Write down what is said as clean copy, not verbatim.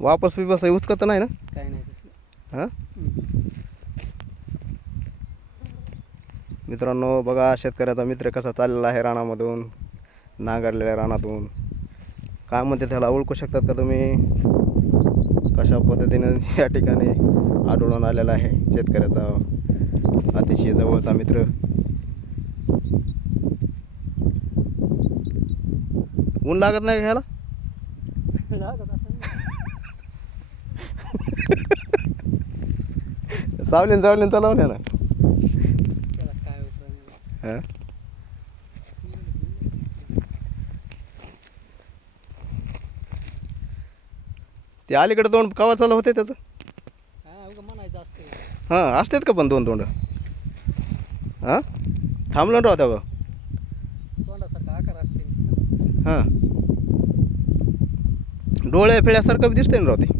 वापस बिपस उचकत नाही ना? काय नाही तसलं. हां मित्रांनो बघा शेतकऱ्याचा मित्र कसा चाललेला आहे रानामधून, नांगरलेल्या रानातून. काय म्हणते त्याला ओळखू शकतात का तुम्ही? कशा पद्धतीने या ठिकाणी आढळून आलेला आहे शेतकऱ्याचा अतिशय जवळचा मित्र. ऊन लागत नाही का ह्याला? लागत असं नाही. सावलीन चालवल्या ना. त्याला काय उपयोग नाही. हां ते अलीकडे तोंड कवा चालू होते त्याचं? हा उगा म्हणायचं असतं. हां असतात का पण दोन तोंड? हां थांबलं राहत्या का? तोंडासारखा आकार असते नुसतं. हां डोळे फिळ्यासारखं बी दिसते ना राहते.